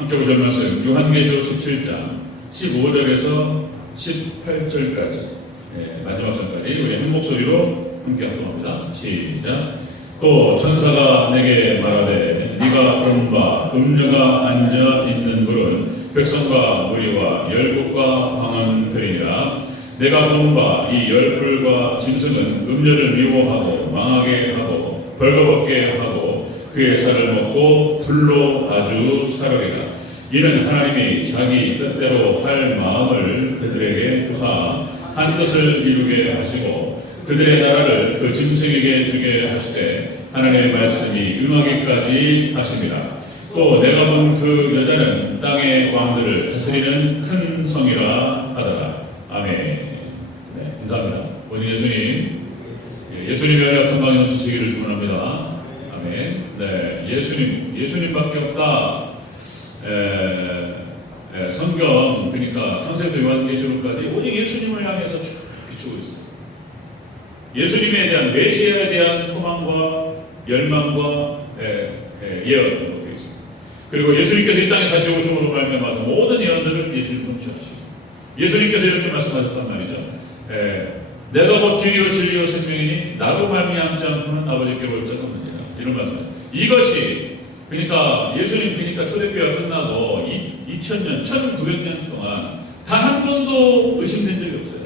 함께 보실 말씀 요한계시록 17장 15절에서 18절까지 마지막 절까지 우리 한 목소리로 함께 합동합니다. 시작. 또 천사가 내게 말하되 네가 본 바 음녀가 앉아 있는 물은 백성과 무리와 열국과 방언 들이니라. 내가 본 바 이 열불과 짐승은 음녀를 미워하고 망하게 하고 벌거벗게 하고 그의 살을 먹고 불로 아주 사르리라. 이는 하나님이 자기 뜻대로 할 마음을 그들에게 주사 한 뜻을 이루게 하시고 그들의 나라를 그 짐승에게 주게 하시되 하나님의 말씀이 응하기까지 하십니다. 또 내가 본 그 여자는 땅의 왕들을 다스리는 큰 성이라 하더라. 아멘. 네, 인사합니다. 오늘 예수님이 은혜와 평강이 넘치시기를 축원합니다. 아멘. 네, 예수님밖에 없다. 성경 그러니까 창세기부터 요한계시록까지 오직 예수님을 향해서 쭉 비추고 있어요. 예수님에 대한 메시아에 대한 소망과 열망과 예언이 되어 있습니다. 그리고 예수님께서 이 땅에 다시 오심으로 말미암아서 모든 예언들을 예수님 성취하시고 예수님께서 이렇게 말씀하셨단 말이죠. 내가 곧 길이요 진리요 생명이니 나로 말미암지 않고는 아버지께 올 자가 없느니라. 이런 말씀입니다. 이것이 그러니까 예수님 초대교회가 끝나고 2000년, 1900년 동안 단 한 번도 의심된 적이 없어요.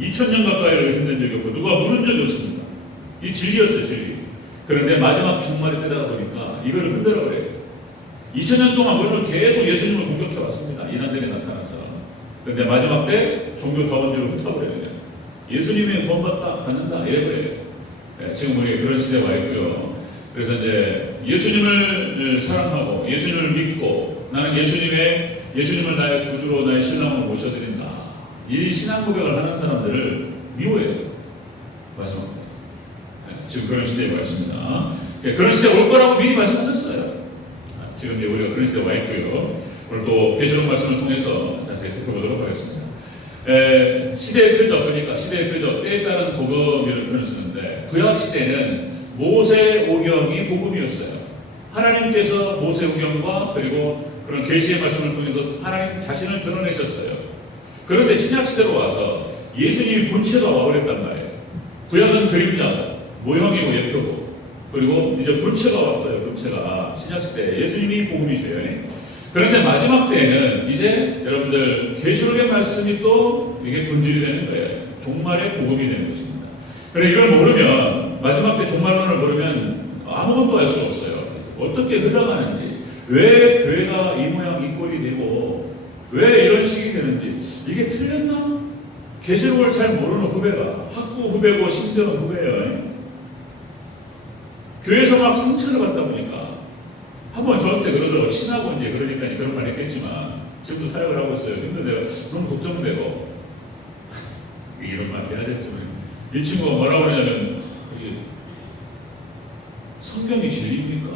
2000년 가까이 의심된 적이 없고 누가 물은 적이 없습니다. 이 진리였어요, 진리. 그런데 마지막 종말이 때다가 보니까 이거를 흔들어 버려요. 2000년 동안 물론 계속 예수님을 공격해 왔습니다. 이난들이 나타나서. 그런데 마지막 때 종교 가원주로 흩어버려요. 예수님이 구원받는다 이래버려요. 지금 우리 그런 시대에 와 있고요. 그래서 이제 예수님을 사랑하고 예수님을 믿고 나는 예수님을 나의 구주로 나의 신랑으로 모셔드린다. 이 신앙 고백을 하는 사람들을 미워해요. 마지막 때. 지금 그런 시대에 와 있습니다. 그런 시대에 올 거라고 미리 말씀하셨어요. 지금 이제 우리가 그런 시대에 와 있고요. 오늘 또 계시록 말씀을 통해서 자세히 살펴보도록 하겠습니다. 시대의 필적, 그러니까 시대의 필적, 때에 따른 복음이라는 표현을 쓰는데 구약 시대는 모세오경이 복음이었어요. 하나님께서 모세오경과 그리고 그런 계시의 말씀을 통해서 하나님 자신을 드러내셨어요. 그런데 신약 시대로 와서 예수님이 본체가 와버렸단 말이에요. 구약은 그림자, 모형이고 예표고, 그리고 이제 본체가 왔어요. 본체가 신약 시대에 예수님이 복음이셔요. 그런데 마지막 때는 이제 여러분들 계시록의 말씀이 또 이게 본질이 되는 거예요. 종말의 복음이 되는 것입니다. 그래 이걸 모르면 마지막 때 종말론을 모르면 아무것도 알 수가 없어요. 어떻게 흘러가는지, 왜 교회가 이 모양 이 꼴이 되고 왜 이런 식이 되는지 이게 틀렸나? 계시록을 잘 모르는 후배가 학부 후배고 신대원 후배예요. 교회에서 막 상처를 받다 보니까 한번 저한테 그러더라고. 친하고 이제 그러니까 그런 말 했겠지만 지금도 사역을 하고 있어요. 근데 내가 너무 걱정되고 이런 말 해야 됐지만 이 친구가 뭐라고 하냐면 성경이 진리입니까?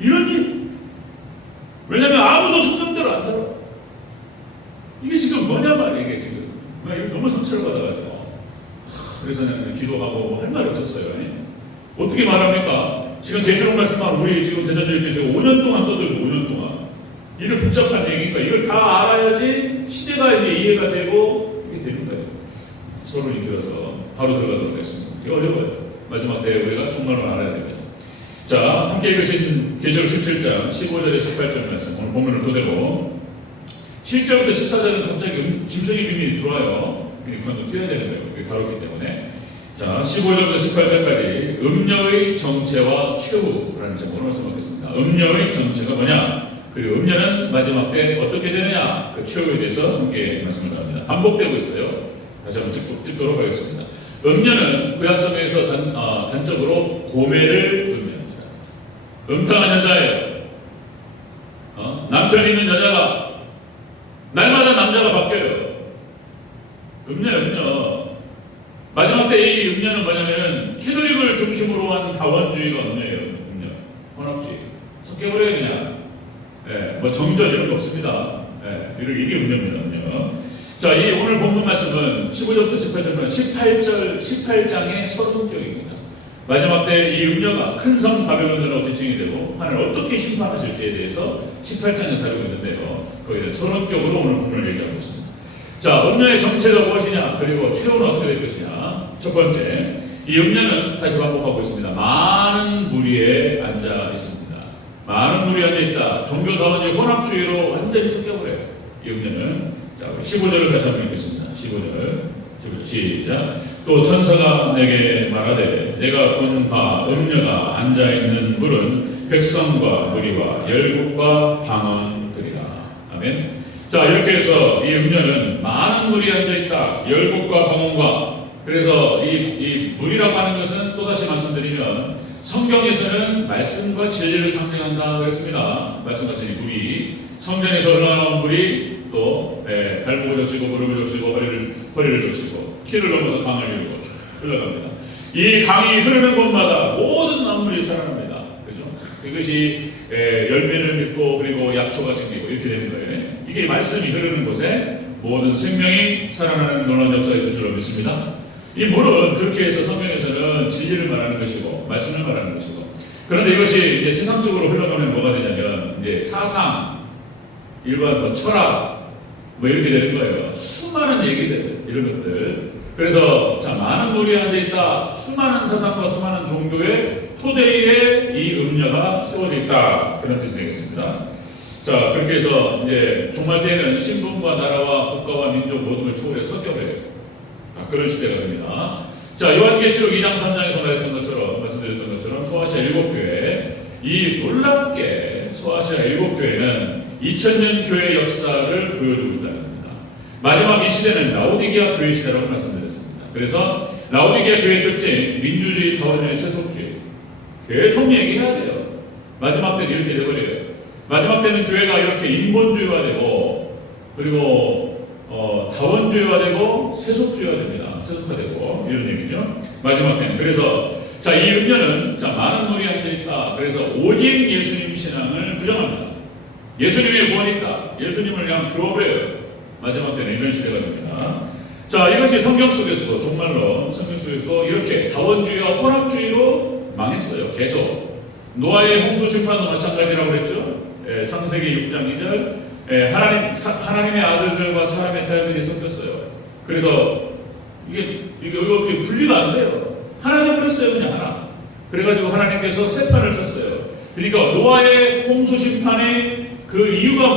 이런 일. 왜냐면 아무도 성경대로 안 살아. 이게 지금 뭐냐 말이야. 이게 지금 너무 상처를 받아가지고 그래서 그냥 기도하고 할 말이 없었어요. 어떻게 말합니까? 지금 계시록 말씀만 우리 지금 대전교회 지금 5년 동안 떠들고 5년 동안 이런 복잡한 얘기니까 이걸 다 알아야지 시대가 이제 이해가 되고 이게 되는 거예요. 서론이 길어서 바로 들어가도록 하겠습니다. 이거 어려워요. 마지막 때 우리가 종말을 알아야 됩니다. 자, 함께 읽으신 계시록 17장 15절에 18절 말씀 오늘 본문을 토대로 7절부터 14절은 갑자기 짐승의 비밀이 들어와요. 그건 뛰어야 되는 거예요. 다뤘기 때문에. 자, 15절부터 18절까지 음녀의 정체와 최후라는 제목으로 말씀하겠습니다. 음녀의 정체가 뭐냐? 그리고 음녀는 마지막 때 어떻게 되느냐? 그 최후에 대해서 함께 말씀을 나눕니다. 반복되고 있어요. 다시 한번 찍도록 하겠습니다. 음녀는 구약성경에서 단적으로 고매를 의미합니다. 음탕한 여자예요. 남편이 있는 여자가 날마다 남자가 바뀌어요. 음녀. 마지막 때 이 음녀는 뭐냐면 캐톨릭을 중심으로 한 다원주의가 음녀예요. 음녀. 혼합주의. 섞여버려요 그냥. 뭐 정전 이런 거 없습니다. 이게 음녀입니다. 음녀. 자, 이 오늘 본문 말씀은 15절부터 18절은 18장의 서론격입니다. 마지막 때 이 음녀가 큰 성 바벨론으로 지칭이 되고 하나님 어떻게 심판하실지에 대해서 18장에 다루고 있는데요. 거기에 대해 서론적으로 오늘 본문을 얘기하고 있습니다. 자, 음녀의 정체가 무엇이냐, 그리고 최후는 어떻게 될 것이냐. 첫 번째, 이 음녀는 다시 반복하고 있습니다. 많은 무리에 앉아 있습니다. 많은 무리에 앉아 있다. 종교다원주의 혼합주의로 완전히 섞여버려요. 이 음녀는. 자, 15절을 다시 한번 읽겠습니다. 15절 시작. 또 천사가 내게 말하되 내가 본 바 음녀가 앉아있는 물은 백성과 무리와 열국과 방언들이라. 아멘. 자, 이렇게 해서 이 음녀는 많은 물이 앉아있다. 열국과 방언과. 그래서 이 물이라고 하는 것은 또다시 말씀드리면 성경에서는 말씀과 진리를 상징한다 그랬습니다. 말씀과 진리, 물이 성전에서 흘러나온 물이 또 발목을 적시고 무릎을 적시고 허리를 적시고 키를 넘어서 강을 이루고 흘러갑니다. 이 강이 흐르는 곳마다 모든 만물이 살아납니다. 그죠? 이것이 열매를 맺고 그리고 약초가 생기고 이렇게 되는 거예요. 이게 말씀이 흐르는 곳에 모든 생명이 살아나는 놀라운 역사가 있을 줄로 믿습니다. 이 물은 그렇게 해서 성경에서는 진리를 말하는 것이고 말씀을 말하는 것이고, 그런데 이것이 이제 세상적으로 흘러가면 뭐가 되냐면 이제 사상, 일반 뭐 철학 뭐 이렇게 되는 거예요. 수많은 얘기들 이런 것들. 그래서 자, 많은 무리에 앉아 있다. 수많은 사상과 수많은 종교의 토대에 이 음녀가 세워져 있다. 그런 뜻이 되겠습니다. 자, 그렇게 해서 이제 종말 때에는 신분과 나라와 국가와 민족 모든 걸 초월해 섞여버려요. 그런 시대가 됩니다. 자, 요한계시록 2장 3장에서 말씀드렸던 것처럼 소아시아 7교회, 이 놀랍게 소아시아 7교회는 2000년 교회 역사를 보여주고 있다는 겁니다. 마지막 이 시대는 라오디게아 교회 시대라고 말씀드렸습니다. 그래서 라오디게아 교회의 특징, 민주주의, 타원주의, 세속주의 계속 얘기해야 돼요. 마지막 때는 이렇게 돼버려요. 마지막 때는 교회가 이렇게 인본주의화되고 그리고 다원주의화되고 세속주의화됩니다. 세속화되고 이런 얘기죠. 마지막 때는. 그래서 자, 이 음녀는 자, 많은 무리에 앉아있다. 그래서 오직 예수님 신앙을 부정합니다. 예수님의 구원이 있다. 예수님을 그냥 주어버려요. 마지막 때는 이런 시대가 됩니다. 자, 이것이 성경 속에서도 정말로 성경 속에서도 이렇게 다원주의와 혼합주의로 망했어요. 계속. 노아의 홍수 심판도 마찬가지라고 그랬죠. 창세기 6장 2절. 하나님의 아들들과 사람의 딸들이 섞였어요. 그래서 이게 분리가 안 돼요. 하나 되어버렸어요. 그냥 하나. 그래가지고 하나님께서 세 판을 쳤어요. 그러니까 노아의 홍수 심판의 그 이유가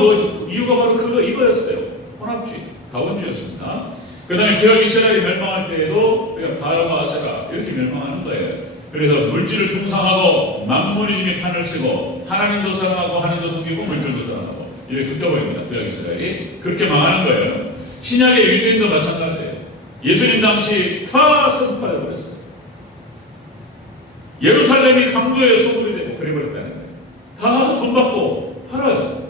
이유가 바로 이거였어요. 혼합주의, 다원주의였습니다. 그 다음에 기억 이스라엘이 멸망할 때에도 그냥 바알과 아세라 이렇게 멸망하는 거예요. 그래서 물질을 숭상하고 만무리즘이 판을 치고 하나님도 사랑하고 하나님도 섬기고 물질도 사랑하고 이렇게 섞여버립니다. 구약 이스라엘이 그렇게 망하는 거예요. 신약의 유대인도 마찬가지예요. 예수님 당시 다 세속화되어 버렸어요. 예루살렘이 강도의 소굴이 되고 그래버렸다는 거예요. 다 돈 받고 팔아요.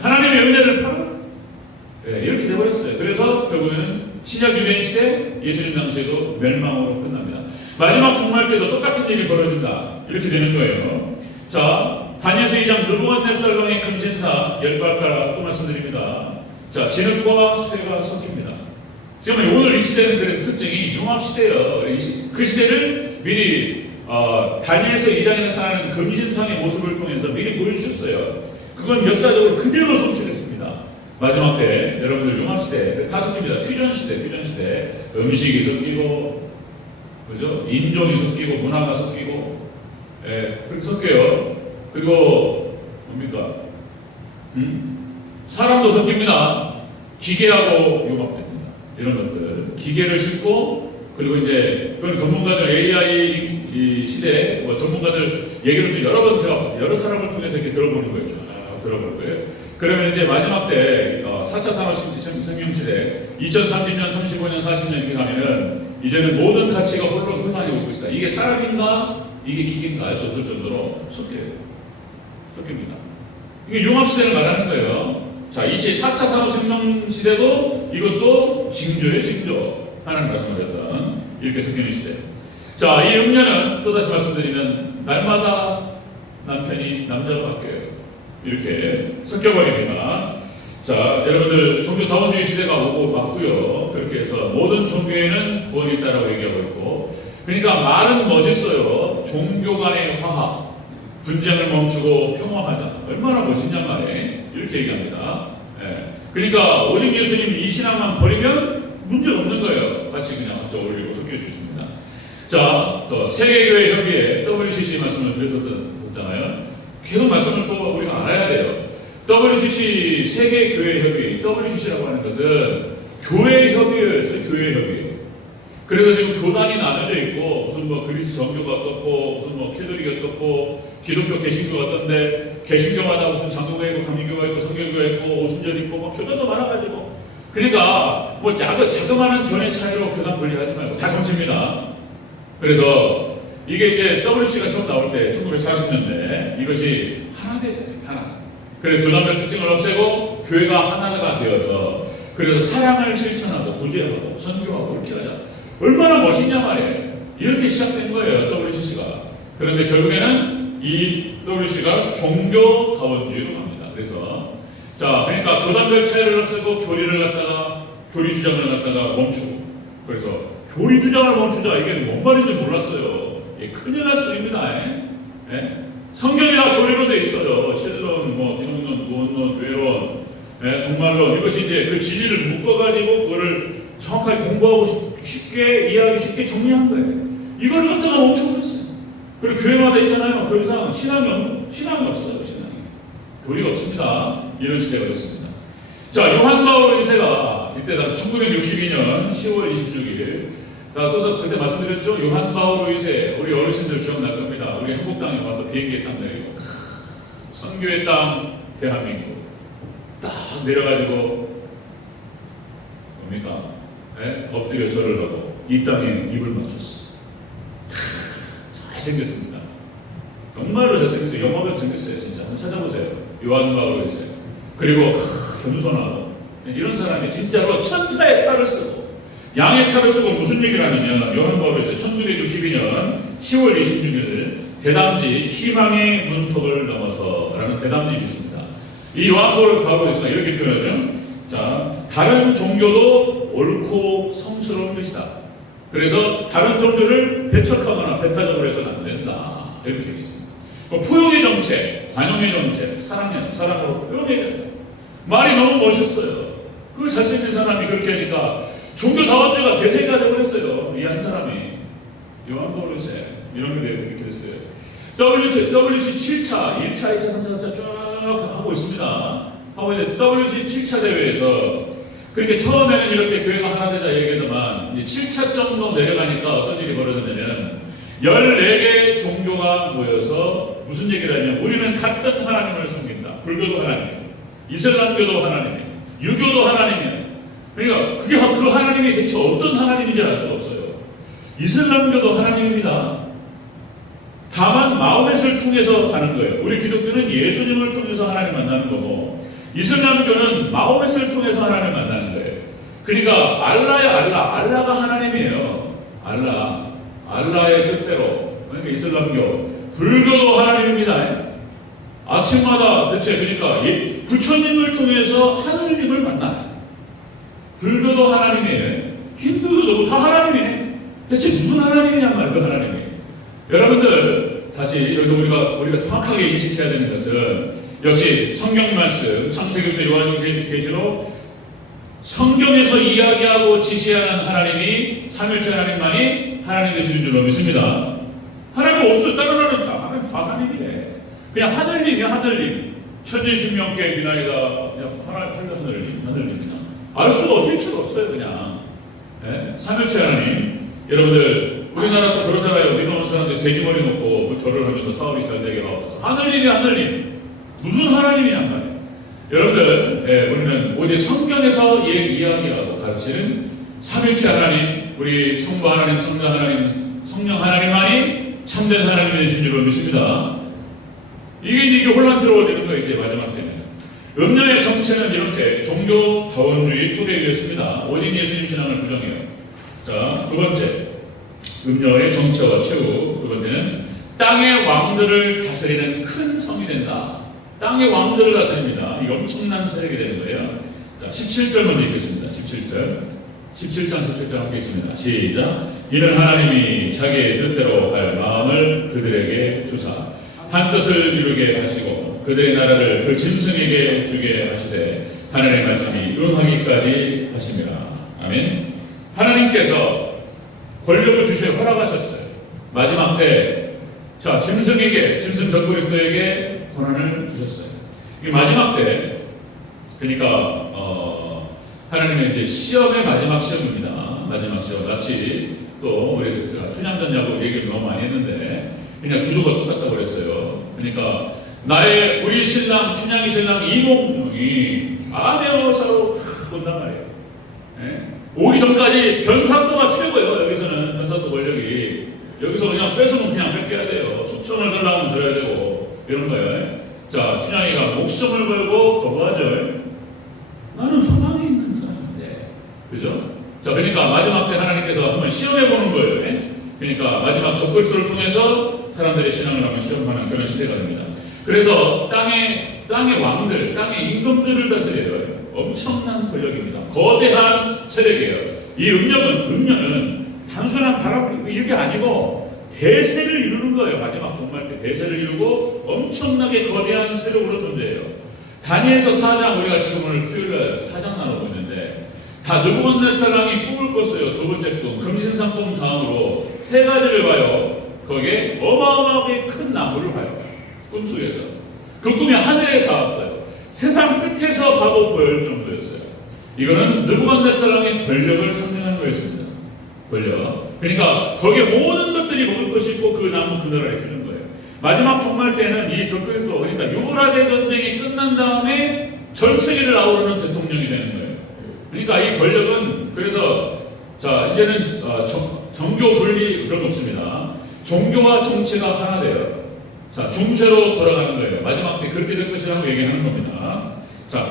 하나님의 은혜를 팔아요. 이렇게 돼버렸어요. 그래서 결국에는 신약 유대인 시대, 예수님 당시에도 멸망으로 끝납니다. 마지막 종말 때도 똑같은 일이 벌어진다. 이렇게 되는 거예요. 자, 다니엘서 2장 느부갓네살 왕의 금신사 10발가락 또 말씀드립니다. 자, 진흙과 쇠가 섞입니다. 지금 오늘 이 시대는 그래서 특징이 융합시대예요. 그 시대를 미리 다니엘서 2장에 나타나는 금신상의 모습을 통해서 미리 보여주셨어요. 그건 역사적으로 그대로 송출했습니다. 마지막 때 여러분들 융합시대 다 섞입니다. 퓨전시대 음식이 섞이고 그죠? 인종이 섞이고 문화가 섞이고 그렇게 섞여요. 그리고 뭡니까? 사람도 섞입니다. 기계하고 융합됩니다. 이런 것들 기계를 싣고 그리고 이제 그런 전문가들 AI 시대 뭐 전문가들 얘기를 또 여러 번 제가 여러 사람을 통해서 이렇게 들어보는 거예요. 들어볼 거예요. 그러면 이제 마지막 때 4차 산업혁명시대 2030년, 35년, 40년 이렇게 가면은 이제는 모든 가치가 혼란이 오고 있다. 이게 사람인가 이게 기계인가 알 수 없을 정도로 섞입니다. 이게 융합시대를 말하는 거예요. 자, 4차 산업혁명시대도 이것도 징조예요. 징조. 하나님 말씀하셨던 이렇게 섞이는 시대. 자, 이 음녀는 또다시 말씀드리면 날마다 남편이 남자가 바뀌어요. 이렇게 섞여버립니다. 자, 여러분들 종교 다원주의 시대가 오고 맞고요. 그렇게 해서 모든 종교에는 구원이 있다라고 얘기하고 있고 그러니까 말은 멋있어요. 종교 간의 화합, 분쟁을 멈추고 평화하자. 얼마나 멋있냔 말이에요. 이렇게 얘기합니다. 예. 그러니까 오직 예수님 이 신앙만 버리면 문제 없는 거예요. 같이 그냥 같이 어울리고 섞여 주십니다. 자, 또 세계교회 협의회 WCC 말씀을 드렸었잖아요. 계속 말씀을 또 우리가 알아야 돼요. WCC 세계교회 협의회 WCC라고 하는 것은 교회 협의회였어요. 교회 협의회. 그래서 지금 교단이 나눠져 있고 무슨 뭐 그리스 정교가 어떻고 무슨 뭐 캐톨릭이 어떻고 기독교 개신교가 어떤데 개신교마다 무슨 장로가 있고 감리교가 있고 성결교가 있고 오순절 있고 뭐 교단도 많아가지고 그러니까 뭐 자그마한 견해 차이로 교단 분리하지 말고 다 정치입니다. 그래서 이게 이제 WC가 처음 나올 때 1940년대 이것이 하나 되잖아요. 하나. 그래서 교단별 특징을 없애고 교회가 하나가 되어서 그래서 사랑을 실천하고 구제하고 선교하고 이렇게 하자. 얼마나 멋있냐 말이에요. 이렇게 시작된 거예요. WCC가. 그런데 결국에는 이 WCC가 종교다원주의로 갑니다. 그래서 자 그러니까 교단별 차이를 없애고 교리를 갖다가 교리 주장을 갖다가 멈추고 그래서 교리 주장을 멈추자 이게 뭔 말인지 몰랐어요. 예, 큰일 날 수입니다. 예? 성경이 다 교리로 돼 있어요. 신론, 뭐 기독론, 구원론, 죄론, 예, 종말론 이것이 이제 그 진리를 묶어가지고 그거를 정확하게 공부하고 쉽게 이해하기 쉽게 정리한 거예요. 이걸 갖다가 멈춰버렸어요. 그리고 교회마다 있잖아요. 더 이상 신앙이 없어요. 신앙이. 교리가 없습니다. 이런 시대가 됐습니다. 자, 요한 바울 2세가 이때 1962년 10월 26일 또 그때 말씀드렸죠. 요한 바울 2세 우리 어르신들 기억날 겁니다. 우리 한국 땅에 와서 비행기에 딱 내리고 선교의 땅 대한민국 딱 내려가지고 뭡니까? 네? 엎드려 절을 하고 이 땅에 입을 맞췄어. 잘생겼습니다. 정말로 잘생겼어요. 영화배우 생겼어요. 진짜 한번 찾아보세요. 요한 바울 2세. 그리고 겸손하고 이런 사람이 진짜로 천사의 탈을 쓰고 양의 탈을 쓰고 무슨 얘기를 하냐면 요한 바울 2세 1962년 10월 26일 대담지 희망의 문턱을 넘어서 라는 대담집이 있습니다. 이 요한 바울 2세가 이렇게 표현하죠. 자, 다른 종교도 옳고 성스러운 것이다. 그래서 다른 종교를 배척하거나 배타적으로 해서는 안 된다. 이렇게 얘기했습니다. 포용의 정책, 관용의 정책, 사랑으로 표현해야 된다. 말이 너무 멋있어요. 그 잘생긴 사람이 그렇게 하니까 종교다원주의가 대세가 되어버렸어요. 이 한 사람이. 요한 바울 2세. 이런 게 이렇게 됐어요. WC 7차, 1차, 2차, 3차, 4차 쭉 하고 있습니다. 하고 있는데 WC 7차 대회에서 그렇게 처음에는 이렇게 교회가 하나 되자 얘기하더만 이제 7차 정도 내려가니까 어떤 일이 벌어졌냐면 14개 종교가 모여서 무슨 얘기를 하냐면 우리는 같은 하나님을 섬긴다. 불교도 하나님이에요. 이슬람교도 하나님이에요. 유교도 하나님이에요. 그러니까 그게 그 하나님이 대체 어떤 하나님인지 알 수가 없어요. 이슬람교도 하나님입니다. 다만 마호멧을 통해서 가는 거예요. 우리 기독교는 예수님을 통해서 하나님 만나는 거고 이슬람교는 마호멧을 통해서 하나님 만나는 거예요. 그러니까 알라야 알라가 하나님이에요. 알라의 뜻대로. 그러니까 이슬람교, 불교도 하나님입니다. 아침마다 대체 그러니까 부처님을 통해서 하느님을 만나요. 불교도 하나님이에요. 힌두교도 다 하나님이네. 대체 무슨 하나님이냐 말이에요. 그 하나님이. 여러분들 사실 여기서 우리가 정확하게 인식해야 되는 것은 역시 성경 말씀 창세기부터 요한계시록 성경에서 이야기하고 지시하는 하나님이 삼일체 하나님만이 하나님 되시는 줄로 믿습니다. 하나님 없어요. 다른 하나님 다 하나님이네. 그냥 하늘님 천지신명께 비나이다. 그냥 하늘님이나 알 수가 없을 수가 없어요. 그냥 네? 삼일체 하나님. 여러분들 우리나라도 그렇잖아요. 믿어오는 사람들 돼지머리 놓고 뭐 절을 하면서 사업이 잘 되게 하옵소서. 하늘님 무슨 하나님이냐 말이에요. 여러분들 우리는 오직 성경에서 이야기하고 가르치는 삼일체 하나님, 우리 성부 하나님, 성자 하나님, 성령 하나님만이 참된 하나님이 되신 줄로 믿습니다. 이게 혼란스러워지는 거예요. 이제 마지막 때는 음녀의 정체는 이렇게 종교다원주의 토대이었습니다. 오직 예수님 신앙을 부정해요. 자, 두 번째 음녀의 정체와 최후. 두 번째는 땅의 왕들을 다스리는 큰 성이 된다. 땅의 왕들을 다스립니다. 이 엄청난 세력이 되는 거예요. 자, 17절 먼저 읽겠습니다. 17절. 17장 함께 있습니다. 시작. 이는 하나님이 자기의 뜻대로 할 마음을 그들에게 주사 한 뜻을 이루게 하시고 그들의 나라를 그 짐승에게 주게 하시되 하나님의 말씀이 응하기까지 하심이라. 아멘. 하나님께서 권력을 주시어 허락하셨어요. 마지막 때 짐승에게, 짐승 적그리스도에게 권한을 주셨어요. 이 마지막 때, 그러니까 하나님의 이제 시험의 마지막 시험입니다. 마지막 시험. 마치 또 우리 제가 춘향전야구 얘기를 너무 많이 했는데 그냥 구조가 똑같다고 그랬어요. 그러니까 우리 신랑, 춘향이 신랑 이몽룡이 암행어사로 본단 말이에요. 예? 오기 전까지 변사또가 최고예요. 여기서는 변사또 권력이 여기서 그냥 뺏으면 그냥 뺏겨야 돼요. 숙청을 들라면 들어야 되고 이런 거예요. 자, 춘향이가 목숨을 걸고 거부하죠. 나는 소망이 있는 사람인데, 그죠? 자, 그러니까 마지막 때 하나님께서 한번 시험해 보는 거예요. 예? 그러니까 마지막 적그리스도를 통해서 사람들의 신앙을 한번 시험하는 그런 시대가 됩니다. 그래서 땅의 왕들, 땅의 임금들을 다스려요. 엄청난 권력입니다. 거대한 세력이에요. 이 음력은 단순한 바람 이게 아니고 대세를 이루는 거예요. 마지막 종말 때 대세를 이루고 엄청나게 거대한 세력으로 존재해요. 다니엘서 4장 우리가 지금 오늘 수요일날 4장 나누고 있는데 다 느부갓네살이 꿈을 꿨어요. 두 번째 꿈, 금신상 꿈 다음으로 세 가지를 봐요. 거기에 어마어마하게 큰 나무를 봐요. 꿈속에서. 그 꿈이 하늘에 닿았어요. 세상 끝에서 봐도 보일 정도였어요. 이거는 느부갓네살의 권력을 상징하는 거였습니다. 권력. 그러니까 거기에 모든 것들이 먹을 것이 있고 그 나무 그 나라에 쓰는 거예요. 마지막 종말 때는 이 적그리스도, 그러니까 유브라데 전쟁이 끝난 다음에 전 세계를 아우르는 대통령이 되는 거예요. 그러니까 이 권력은 그래서 이제는 정교 분리 그런 거 없습니다. 종교와 정치가 하나 돼요. 중세로 돌아가는 거예요. 마지막 때 그렇게 될 것이라고 얘기하는 겁니다.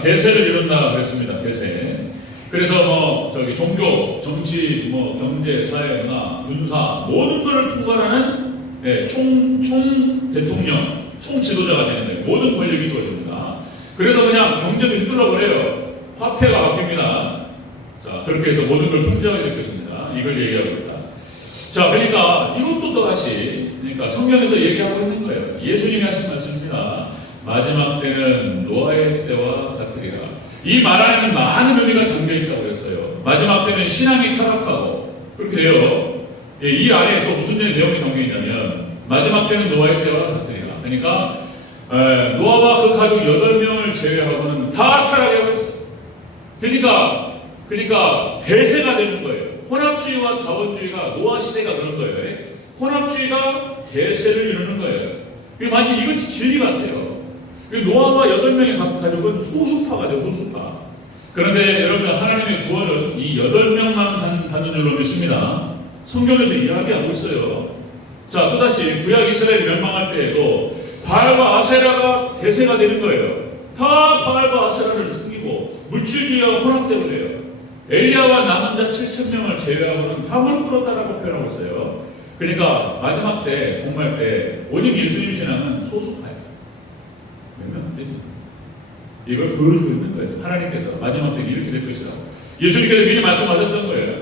대세를 이룬다 그랬습니다. 대세. 그래서 종교, 정치, 경제, 사회, 문화, 군사 모든 것을 통괄하는 총 대통령, 총 지도자가 되는 거예요. 모든 권력이 주어집니다. 그래서 그냥 경제도 힘들어 버려요. 화폐가 바뀝니다. 그렇게 해서 모든 걸 통제하게 될 것입니다. 이걸 얘기하고 있다. 그러니까 이것도 또다시 그러니까 성경에서 얘기하고 있는 거예요. 예수님이 하신 말씀입니다. 마지막 때는 노아의 때와 같으리라. 이 말 안에는 많은 의미가 담겨 있다고 그랬어요. 마지막 때는 신앙이 타락하고 그렇게 돼요. 이 안에 또 무슨 내용이 담겨 있냐면 마지막 때는 노아의 때와 같으리라. 그러니까 노아와 그 가족 8명을 제외하고는 다 타락하고 있어요. 그러니까 대세가 되는 거예요. 혼합주의와 다원주의가 노아 시대가 그런 거예요. 혼합주의가 대세를 이루는 거예요. 마치 이것이 진리 같아요. 노아와 8명의 가족은 소수파가 돼요. 소수파. 그런데 여러분 하나님의 구원은 이 8명만 받는 줄로 믿습니다. 성경에서 이야기하고 있어요. 또다시 구약 이스라엘이 멸망할 때에도 바알과 아세라가 대세가 되는 거예요. 다 바알과 아세라를 숨기고 물질주의와 혼합되고 그래요. 엘리야와 남은 자 7,000명을 제외하고는 다 무릎 꿇었다라고 표현하고 있어요. 그러니까 마지막 때, 종말 때 오직 예수님 신앙은 소수파예요. 그러면 안 됩니다. 이걸 보여주고 있는 거예요. 하나님께서 마지막 때 이렇게 될 것이라고. 예수님께서 미리 말씀하셨던 거예요.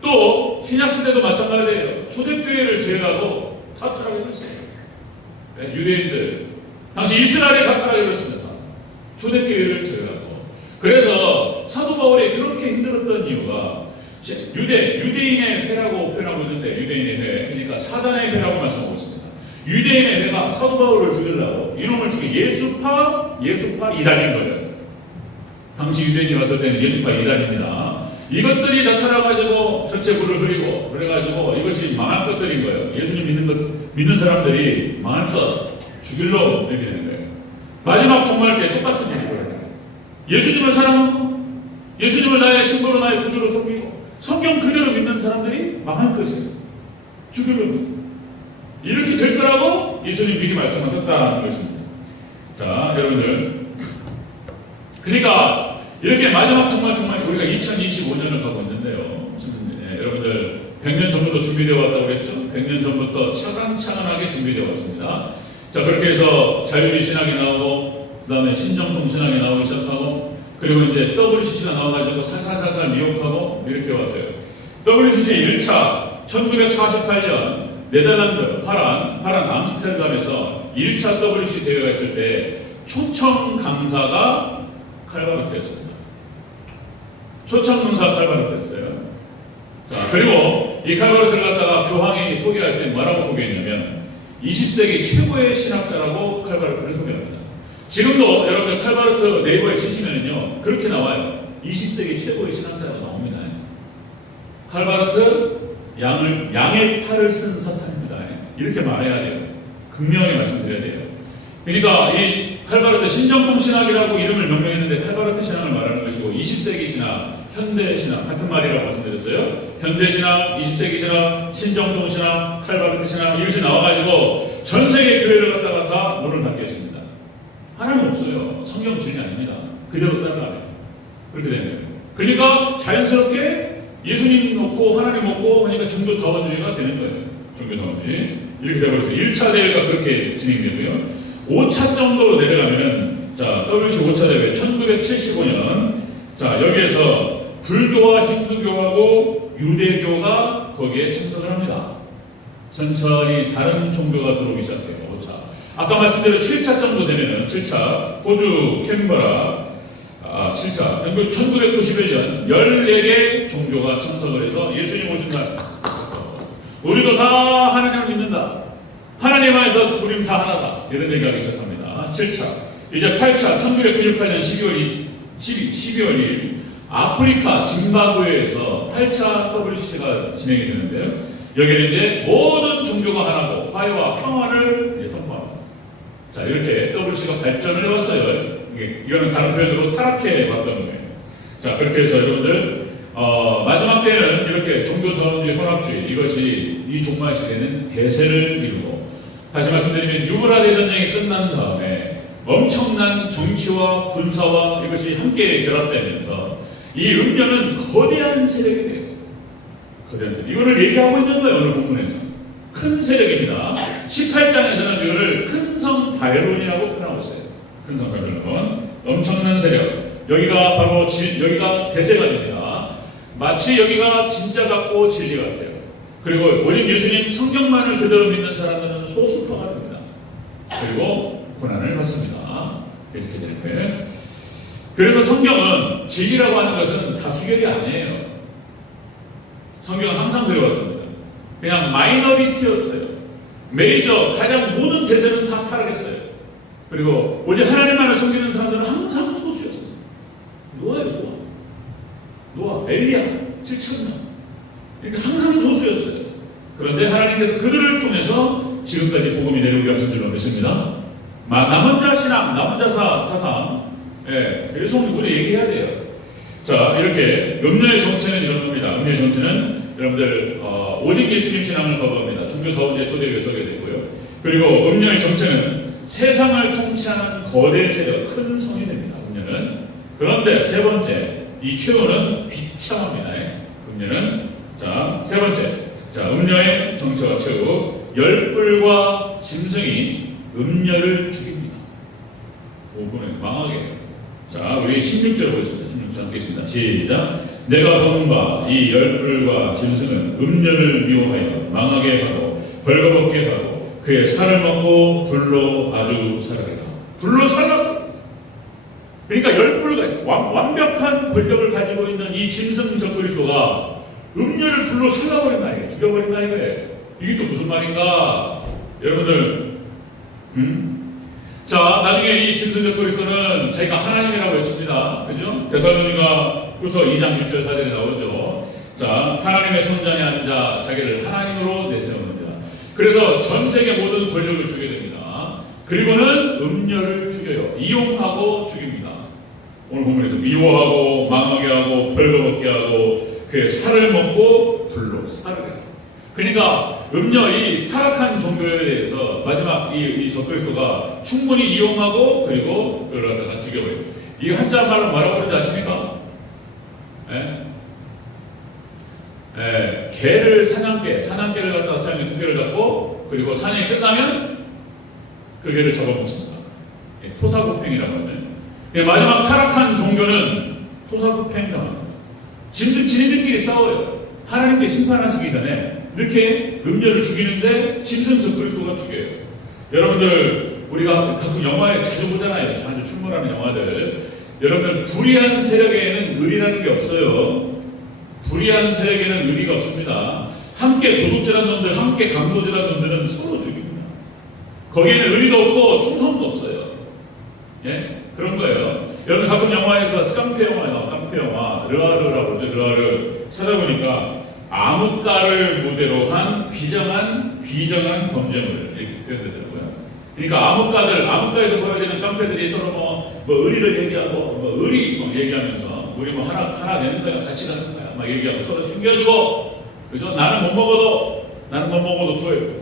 또 신약시대도 마찬가지예요. 초대교회를 제외하고 다 타락했어요. 유대인들, 당시 이스라엘에 다 타락했습니다. 초대교회를 제외하고. 그래서 사도 바울이 그렇게 힘들었던 이유가 유대인의 회라고 표현하고 있는데 유대인의 회, 그러니까 사단의 회라고 말씀하고 있습니다. 유대인의 회가 사도 바울을 죽이려고 이놈을 죽이 예수파 이단인 거예요. 당시 유대인이 왔을 때는 예수파 이단입니다. 이것들이 나타나가지고 전체 불을 흐리고 그래가지고 이것이 망할 것들인 거예요. 예수님 믿는 사람들이 망할 것 죽일로 이렇게 되는 거예요. 마지막 종말 때 똑같은 일이 벌어져요. 예수님을 사랑하고 예수님을 나의 신부로 나의 구주로 섬기고 성경 그대로 믿는 사람들이 망할 것이에요. 죽일로. 이렇게 될 거라고 예수님 미리 말씀하셨다는 것입니다. 여러분들, 그러니까 이렇게 마지막 종말 우리가 2025년을 가고 있는데요. 여러분들 100년 전부터 준비되어 왔다고 그랬죠? 100년 전부터 차근차근하게 준비되어 왔습니다. 그렇게 해서 자유주의 신학이 나오고 그 다음에 신정통 신학이 나오기 시작하고 그리고 이제 WCC가 나와가지고 살살살살 미혹하고 이렇게 왔어요. WCC 1차 1948년 네덜란드 파란 암스테르담에서 1차 WC 대회가 있을 때 초청 강사가 칼바르트였습니다. 초청 강사 칼바르트였어요. 자, 그리고 이 칼바르트를 갖다가 교황이 소개할 때 뭐라고 소개했냐면 20세기 최고의 신학자라고 칼바르트를 소개합니다. 지금도 여러분들 칼바르트 네이버에 치시면요 그렇게 나와요. 20세기 최고의 신학자가 나옵니다. 칼바르트 양의 팔을 쓴 사탄입니다. 이렇게 말해야 돼요. 극명하게 말씀드려야 돼요. 그러니까 이 칼바르트 신정통 신학이라고 이름을 명명했는데 칼바르트 신학을 말하는 것이고 20세기 신학, 현대 신학 같은 말이라고 말씀드렸어요. 현대 신학, 20세기 신학, 신정통 신학, 칼바르트 신학 이것이 나와가지고 전 세계 교회를 갖다가 다 문을 닫게 했습니다. 하나님 없어요. 성경 진리 아닙니다. 그대로 따라가요. 그렇게 되는 거예요. 그러니까 자연스럽게 예수님 없고 하나님 없고 그러니까 종교다원주의가 되는 거예요. 종교다원주의 이렇게 되어버려서 1차 대회가 그렇게 진행되고요. 5차 정도로 내려가면은 자 WC 5차 대회 1975년 자 여기에서 불교와 힌두교하고 유대교가 거기에 참석을 합니다. 천천히 다른 종교가 들어오기 시작해요. 5차 아까 말씀드린 7차 정도 되면은 7차 호주 캔버라 7차 1991년 14개 종교가 참석을 해서 예수님 오신다. 우리도 다 하나님을 믿는다. 하나님 안에서 우리는 다 하나다. 이런 얘기하기 시작합니다. 7차 이제 8차 1998년 12월 2일 아프리카 짐바브웨에서 8차 WCC가 진행이 되는데요. 여기는 이제 모든 종교가 하나고 화해와 평화를 선포합니다. 자 이렇게 WCC가 발전을 해왔어요. 이거는 다른 표현으로 타락해 왔던 거예요. 자 그렇게 해서 여러분들 마지막 때는 이렇게 종교다원주의 혼합주의 이것이 이 종말 시대는 대세를 이루고 다시 말씀드리면 유브라 대전쟁이 끝난 다음에 엄청난 정치와 군사와 이것이 함께 결합되면서 이 음녀는 거대한 세력이 돼요. 거대한 세력. 이거를 얘기하고 있는 거예요. 오늘 본문에서. 큰 세력입니다. 18장에서는 이거를 큰성 바벨론이라고 표현하고 있어요. 큰성 바벨론. 엄청난 세력. 여기가 바로 여기가 대세가 됩니다. 마치 여기가 진짜 같고 진리 같아요. 그리고 오직 예수님 성경만을 그대로 믿는 사람들은 소수파가 됩니다. 그리고 고난을 받습니다. 이렇게 되는 거예요. 그래서 성경은 진리라고 하는 것은 다수결이 아니에요. 성경은 항상 그래왔습니다. 그냥 마이너리티였어요. 메이저 가장 모든 대세는 다 타락했어요. 그리고 오직 하나님만을 섬기는 사람들은 항상 소수였어요. 노아예요. 노아, 엘리야, 7천명. 그러니까 항상 소수였어요. 그런데 하나님께서 그들을 통해서 지금까지 복음이 내려오게 하신 줄로 믿습니다. 남은 자 신앙, 남은 자 사상, 계속 우리 얘기해야 돼요. 자, 이렇게 음료의 정체는 이런 겁니다. 음료의 정체는 여러분들 오직 예수님 신앙을 거부합니다. 종교다원주의 토대에 서게 되고요. 그리고 음료의 정체는 세상을 통치하는 거대 세력, 큰 성이 됩니다. 음료는. 그런데 세 번째, 이 최후는 비참합니다. 음료는 자, 세 번째, 자 음료의 정체와 최후, 열불과 짐승이 음료를 죽입니다. 5분에 망하게. 자, 우리 16절 보겠습니다. 16절 함께 있습니다. 시작. 내가 보는 바 이 열불과 짐승은 음료를 미워하여 망하게 하고 벌거벗게 하고 그의 살을 먹고 불로 아주 살아리라. 불로 살아. 그러니까 열불과 완벽한 권력을 가지고 있는 이 짐승 적그리스도가 음료를 불로 살라버린다 이거예요. 죽여버린다 이거예요. 이게 또 무슨 말인가? 여러분들 자, 나중에 이 짐승 적그리스도는 자기가 하나님이라고 외칩니다. 그죠? 데살로니가 후서 2장 1절 4절에 나오죠. 자, 하나님의 성전에 앉아 자기를 하나님으로 내세웁니다. 그래서 전 세계 모든 권력을 주게 됩니다. 그리고는 음료를 죽여요. 이용하고 죽입니다. 오늘 본문에서 미워하고 망하게 하고 벌거벗게 하고 그의 살을 먹고 불로 살을. 그러니까 음료 이 타락한 종교에 대해서 마지막 이 적그리스도가 충분히 이용하고 그리고 그걸 갖다가 죽여버려요. 이 한자 말로 뭐라고 하는지 아십니까? 개를 사냥개를 갖다가 사냥개 두 개를 잡고 그리고 사냥이 끝나면 그 개를 잡아먹습니다. 토사구팽이라고 하죠. 마지막 타락한 종교는 토사구팽 당합니다. 지네들끼리 싸워요. 하나님께 심판하시기 전에 이렇게 음녀를 죽이는데 짐승 적그리스도가 죽여요. 여러분들 우리가 가끔 영화에 자주 보잖아요. 자주 출몰하는 영화들. 여러분들 불의한 세력에는 의리라는 게 없어요. 불의한 세력에는 의리가 없습니다. 함께 도둑질한 놈들, 함께 강도질한 놈들은 서로 죽입니다. 거기에는 의리도 없고 충성도 없어요. 예? 그런 거예요. 여러분 가끔 영화에서 깡패 영화 나와. 깡패 영화 르아르라고 그러죠. 르아르 찾아보니까 암흑가를 무대로 한 비정한 범죄물 이렇게 표현되더라고요. 그러니까 암흑가에서 벌어지는 깡패들이 서로 뭐 의리를 얘기하고 뭐 의리 뭐 얘기하면서 우리 뭐 하나 되는 거야, 같이 가는 거야 막 얘기하고 서로 챙겨주고, 그죠? 나는 못 먹어도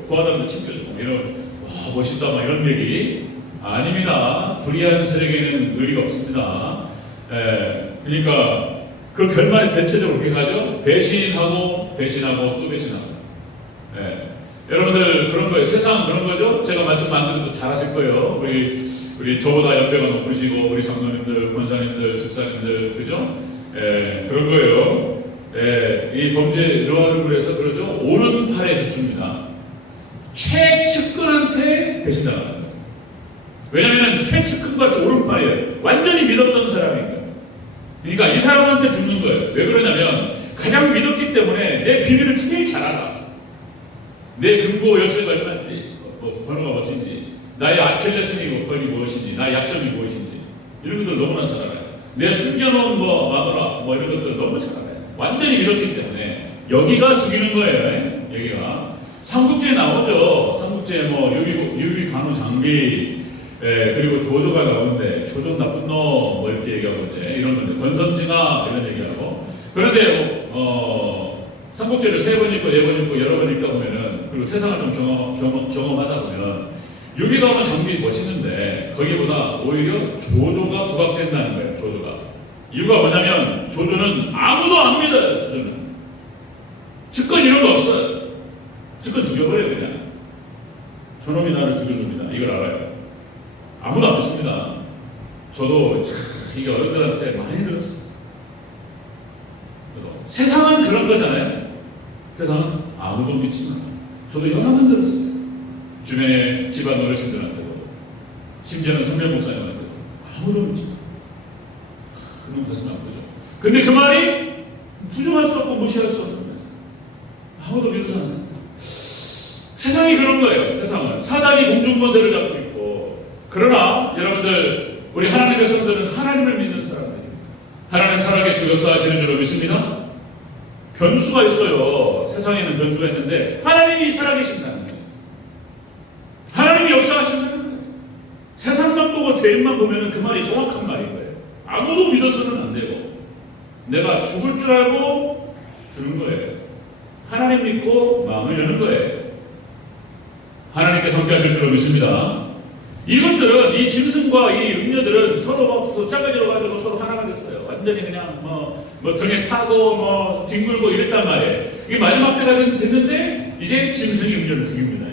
구하다는 챙겨주고 이런 와 멋있다 막 이런 얘기. 아닙니다. 불의한 세력에는 의리가 없습니다. 그러니까 그 결말이 대체적으로 어떻게 가죠? 배신하고 또 배신하고. 여러분들 그런 거예요. 세상은 그런 거죠. 제가 말씀 안 드려도 잘 하실 거예요. 우리 저보다 연배가 높으시고 우리 장로님들, 권사님들, 집사님들, 그죠? 그런 거예요. 이 범죄 르아르를 해서 그러죠. 오른팔에 죽습니다. 최측근한테 배신당하는 거예요. 왜냐하면 최측근과 오른팔이에요. 완전히 믿었던 사람인 거예요. 그러니까 이 사람한테 죽는 거예요. 왜 그러냐면 가장 믿었기 때문에 내 비밀을 제일 잘 알아. 내 근고 여실가 얼마인지, 번호가 무엇인지, 나의 아킬레스건이 무엇인지, 나의 약점이 무엇인지 이런 것들 너무나 잘 알아요. 내 숨겨놓은 마누라 이런 것들 너무 잘 알아요. 완전히 믿었기 때문에 여기가 죽이는 거예요. 여기가 삼국지에 나오죠. 삼국지에 유비 간우 장비 그리고 조조가 나오는데 조조 나쁜 놈 이렇게 얘기하고 이제 이런 건데 권선징악 이런 얘기하고. 그런데 삼국지를 3번 읽고 4번 읽고 여러 번 읽다 보면은 그리고 세상을 좀 경험하다 보면 유비가 장비 멋있는데 거기보다 오히려 조조가 부각된다는 거예요. 조조가. 이유가 뭐냐면 조조는 아무도 안 믿어요. 조조는 측근 이런 거 없어요. 측근 죽여버려요. 그냥 저놈이 나를 죽일 놈이다 이걸 알아요. 아무도 안 믿습니다. 저도 이게 어른들한테 많이 들었어요. 세상은 그런 거잖아요. 세상은 아무도 믿지 않아요. 저도 여러 번 들었어요. 주변에 집안 어르신들한테도, 심지어는 선배 목사님한테도 아무도 믿지 않아요. 그놈 가슴 아프죠. 근데 그 말이 부정할 수 없고 무시할 수 없는 거예요. 아무도 믿지 않아요. 세상이 그런 거예요. 세상은 사단이 공중권세를 잡고 있고, 그러나 여러분들 우리 하나님의 백성들은 하나님을 믿는 사람들이에요. 하나님 살아계시고 역사하시는 줄로 믿습니다. 변수가 있어요. 세상에는 변수가 있는데 하나님이 살아계신다는 거예요. 하나님이 역사하신다는 거예요. 세상만 보고 죄인만 보면 그 말이 정확한 말인 거예요. 아무도 믿어서는 안 되고 내가 죽을 줄 알고 주는 거예요. 하나님 믿고 마음을 여는 거예요. 하나님께 함께 하실 줄로 믿습니다. 이것들은 이 짐승과 이 음녀들은 서로 짜가지러가지고 서로 하나가 됐어요. 완전히 그냥 등에 타고 뒹굴고 이랬단 말이에요. 이게 마지막 때가 됐는데 이제 짐승이 음녀를 죽입니다.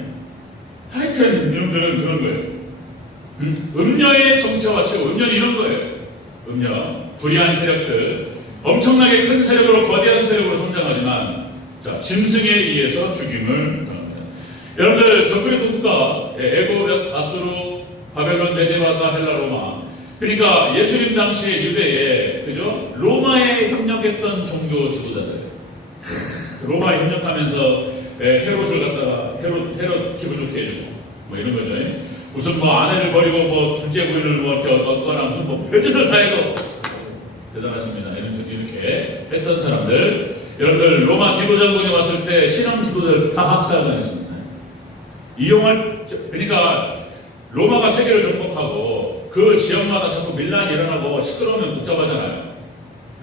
하여튼 여러분들은 그런 거예요. 음녀의 정체와 최고, 음녀는 이런 거예요. 음녀, 불의한 세력들, 엄청나게 큰 세력으로 거대한 세력으로 성장하지만 짐승에 의해서 죽임을 당합니다. 여러분들 적그리스도 국가, 애굽, 아수르, 바벨론, 메데바사, 헬라, 로마. 그러니까 예수님 당시의 유대에 그죠? 로마에 협력했던 종교 지도자들. 로마에 협력하면서 헤롯을 갖다가 헤롯 기분 좋게 해주고 이런 거죠. 무슨 아내를 버리고 둘째 부인을 이렇게 얻거나 무슨 별짓을 다 해도 대단하십니다. 이렇게 했던 사람들. 여러분들 로마 지도자군이 왔을 때 신앙 지도자들 다 학살당했습니다. 그러니까 로마가 세계를 정복하고 그 지역마다 자꾸 밀란이 일어나고 시끄러우면 복잡하잖아요.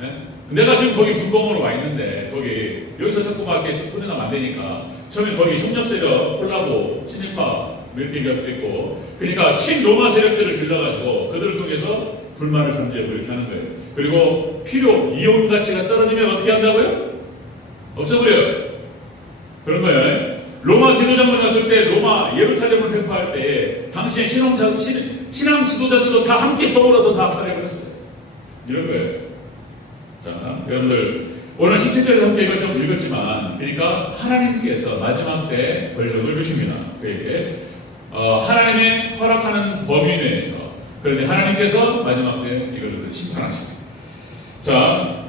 네? 내가 지금 거기 분봉으로 와 있는데 여기서 자꾸 막 이렇게 소리 나면 안 되니까 처음에 거기 협력 세력, 콜라보, 친일파 이렇게 얘기할 수도 있고, 그러니까 친로마 세력들을 길러가지고 그들을 통해서 불만을 존재하고 이렇게 하는 거예요. 그리고 이용 가치가 떨어지면 어떻게 한다고요? 없애버려요. 그런 거예요. 로마 지도자만 갔을 때 로마 예루살렘을 회파할 때 당시에 신앙 지도자들도 다 함께 저울어서 다 학살해버렸어요. 이런 거예요. 자, 여러분들 오늘 17절에서 함께 이걸 좀 읽었지만, 그러니까 하나님께서 마지막 때 권력을 주십니다. 그에게 하나님의 허락하는 범위 내에서. 그런데 하나님께서 마지막 때 이걸 심판하십니다. 자,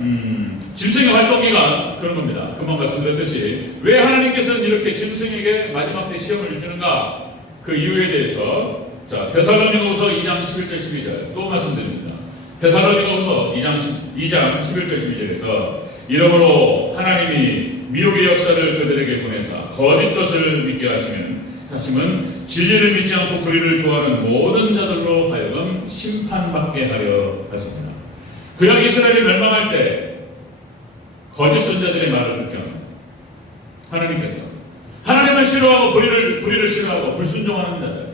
짐승의 활동기가 그런 겁니다. 금방 말씀드렸듯이 왜 하나님께서는 이렇게 짐승에게 마지막 때 시험을 주시는가? 그 이유에 대해서 자, 데살로니가후서 2장 11절 12절 또 말씀드립니다. 데살로니가후서 2장 11절 12절에서 이러므로 하나님이 미혹의 역사를 그들에게 보내사 거짓 것을 믿게 하시면 진리를 믿지 않고 불의를 좋아하는 모든 자들로 하여금 심판받게 하려 하십니다. 구약 이스라엘이 멸망할 때 거짓 선자들의 말을 듣게 하나님께서 하나님을 싫어하고 불의를 싫어하고 불순종하는 자들,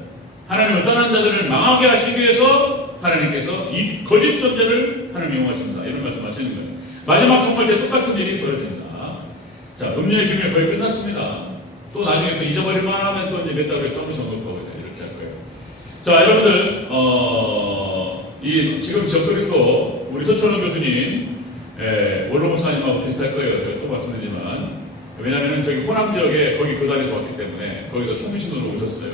하나님을 떠난 자들을 망하게 하시기 위해서 하나님께서 이 거짓 선자를 하나님 이용하십니다. 이런 말씀하시는 거예요. 마지막 총괄 때 똑같은 일이 벌어집니다. 자, 음료의 비밀 거의 끝났습니다. 또 나중에 또 잊어버릴만 하면 또 이제 몇 달에 또 선거하고 이렇게 할 거예요. 자, 여러분들 이 지금 적그리스도 우리 서철원 교수님 원로 목사님하고 비슷할 거예요. 제가 또 말씀드리지만 왜냐하면 저기 호남 지역에 거기 교단에서 왔기 때문에 거기서 총리신으로 오셨어요.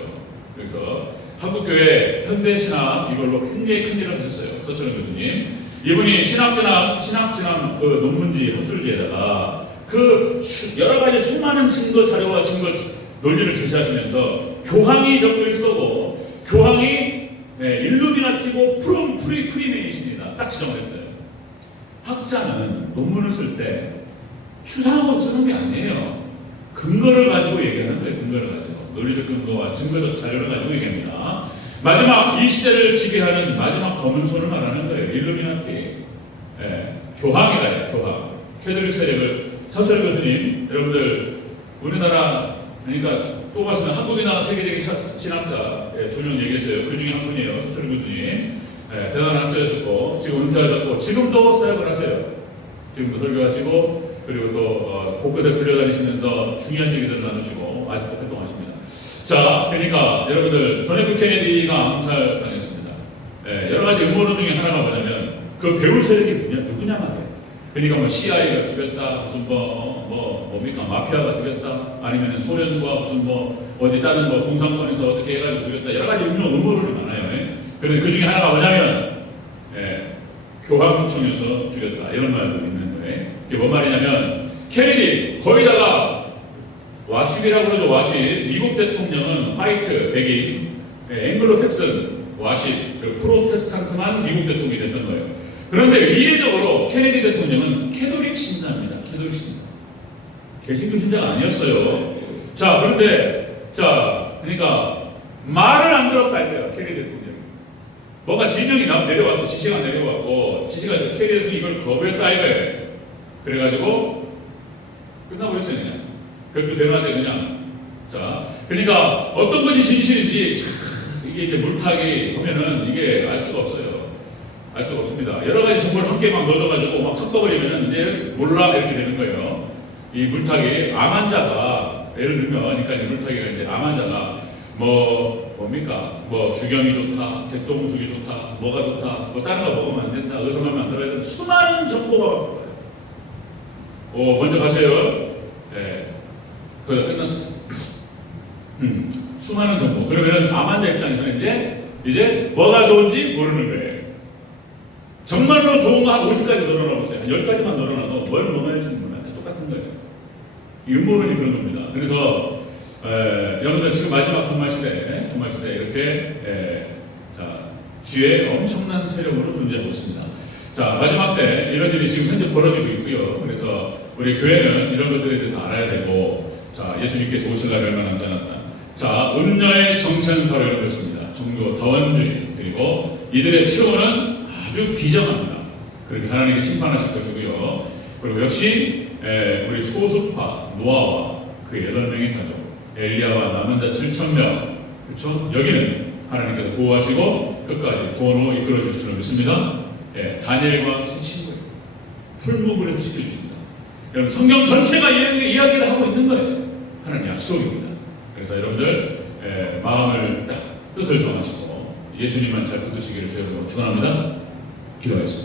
그래서 한국교회 현대신학 이걸로 굉장히 큰 일을 하셨어요. 서철원 교수님. 이분이 신학진학 그 논문지 학술지에다가 그 여러 가지 수많은 증거 자료와 증거 논리를 제시하시면서 교황이 적그리스도고 교황이 일루미나티고 프리메이신이다 딱 지정을 했어요. 학자는 논문을 쓸 때 추상으로 쓰는 게 아니에요. 근거를 가지고 얘기하는 거예요. 근거를 가지고 논리적 근거와 증거적 자료를 가지고 얘기합니다. 마지막 이 시대를 지배하는 마지막 검은 손을 말하는 거예요. 일루미나티. 교황이다. 교황. 캐톨릭 세력을 서철 교수님, 여러분들 우리나라 그러니까 또 말씀은 한국이나 세계적인 신학자 두 명 얘기했어요. 그 중에 한 분이에요. 서철 교수님. 대단한 학자였었고 지금 은퇴하셨고 지금도 사역을 하세요. 지금도 설교하시고 그리고 또 곳곳에 끌려다니시면서 중요한 얘기들을 나누시고 아직도 활동하십니다. 자, 그러니까 여러분들 존 F 케네디가 암살당했습니다. 여러 가지 음모론 중에 하나가 뭐냐면 그 배울 세력이 누구냐 말이에요. 그러니까 뭐 CIA가 죽였다, 무슨 뭡니까 마피아가 죽였다, 아니면 소련과 무슨 어디 다른 공산권에서 어떻게 해가지고 죽였다, 여러 가지 음모론이 많아요. 그런데 그 중에 하나가 뭐냐면 교황 청에서 죽였다 이런 말도 있는 거예요. 이게 뭔 말이냐면 케네디 거기다가 와십이라고 그러죠. 와십. 미국 대통령은 화이트, 백인, 앵글로색슨, 와십, 그리고 프로테스탄트만 미국 대통령이 됐던 거예요. 그런데 이례적으로 케네디 대통령은 캐톨릭 신자입니다. 캐톨릭 신자. 개신교 신자가 아니었어요. 자, 그런데 그러니까 말을 안 들었다 이거예요. 케네디 대통령. 뭔가 지명이 내려와서 지시가 내려왔고 지시가 케네디 대통령이 이걸 거부했다 이거예요. 그래가지고 끝나버렸어요 그냥. 그렇게 되는데 그냥. 자, 그러니까 어떤 것이 진실인지 이게 이제 물타기 보면은 이게 알 수가 없어요. 알 수가 없습니다. 여러 가지 정보를 함께 막 넣어가지고 막 섞어버리면은 이제 몰라 이렇게 되는 거예요. 이 물타기 암 환자가 예를 들면 그러니까 이 물타기가 이제 암 환자가 뭡니까 주경이 좋다, 개똥수기 좋다, 뭐가 좋다, 다른 거 먹으면 안 된다, 의성하면 안 들어야 된다, 수많은 정보가 막 들어와요. 먼저 가세요. 거기다 끝났어. 수많은 정보. 그러면은 암 환자 입장에서는 이제 뭐가 좋은지 모르는 거예요. 정말로 좋은 거 한 50가지 넣어놔보세요. 한 10가지만 넣어놔도 뭘 먹어야 할지 몰라요. 다 똑같은 거예요. 이 음모론이 그런 겁니다. 그래서 여러분들 지금 마지막 종말시대 이렇게 뒤에 엄청난 세력으로 존재하고 있습니다. 자, 마지막 때 이런 일이 지금 현재 벌어지고 있고요. 그래서 우리 교회는 이런 것들에 대해서 알아야 되고, 자, 예수님께서 오실 날이 얼마 남지 않았다. 자, 음녀의 정체는 바로 이런 것입니다. 종교 다원주의, 그리고 이들의 치료는 아주 비정합니다. 그렇게 하나님이 심판하실 것이고요. 그리고 역시 우리 소수파 노아와 그 8명의 가족, 엘리야와 남은 자 7,000명, 그렇죠? 여기는 하나님께서 보호하시고 끝까지 구원으로 이끌어 주실 줄 믿습니다. 다니엘과 새 친구예요. 풀무불에서 지켜주십니다. 여러분 성경 전체가 이야기를 하고 있는 거예요. 하나님 약속입니다. 그래서 여러분들 마음을 딱 뜻을 정하시고 예수님만 잘 붙드시기를 주여로 축원합니다. 기도하겠습니다.